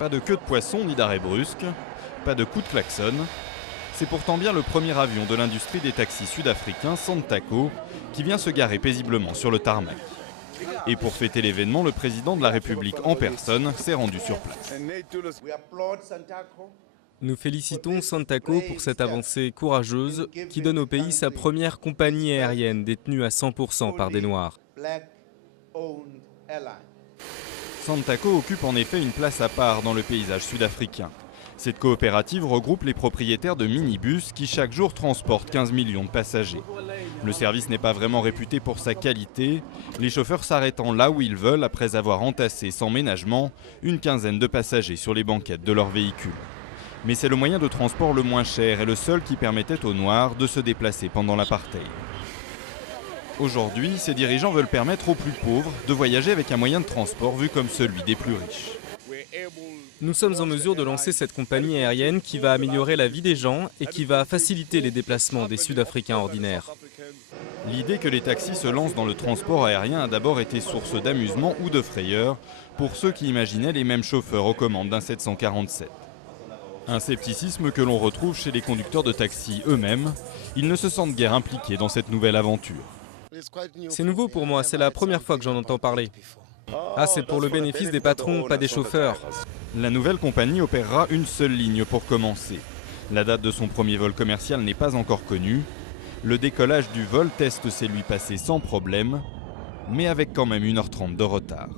Pas de queue de poisson ni d'arrêt brusque, pas de coup de klaxon. C'est pourtant bien le premier avion de l'industrie des taxis sud-africains, Santaco, qui vient se garer paisiblement sur le tarmac. Et pour fêter l'événement, le président de la République en personne s'est rendu sur place. Nous félicitons Santaco pour cette avancée courageuse qui donne au pays sa première compagnie aérienne détenue à 100% par des Noirs. Santaco occupe en effet une place à part dans le paysage sud-africain. Cette coopérative regroupe les propriétaires de minibus qui chaque jour transportent 15 millions de passagers. Le service n'est pas vraiment réputé pour sa qualité, les chauffeurs s'arrêtant là où ils veulent après avoir entassé sans ménagement une quinzaine de passagers sur les banquettes de leur véhicule. Mais c'est le moyen de transport le moins cher et le seul qui permettait aux Noirs de se déplacer pendant l'apartheid. Aujourd'hui, ces dirigeants veulent permettre aux plus pauvres de voyager avec un moyen de transport vu comme celui des plus riches. Nous sommes en mesure de lancer cette compagnie aérienne qui va améliorer la vie des gens et qui va faciliter les déplacements des Sud-Africains ordinaires. L'idée que les taxis se lancent dans le transport aérien a d'abord été source d'amusement ou de frayeur pour ceux qui imaginaient les mêmes chauffeurs aux commandes d'un 747. Un scepticisme que l'on retrouve chez les conducteurs de taxi eux-mêmes. Ils ne se sentent guère impliqués dans cette nouvelle aventure. C'est nouveau pour moi, c'est la première fois que j'en entends parler. Ah, c'est pour le bénéfice des patrons, pas des chauffeurs. La nouvelle compagnie opérera une seule ligne pour commencer. La date de son premier vol commercial n'est pas encore connue. Le décollage du vol test s'est lui passé sans problème, mais avec quand même 1h30 de retard.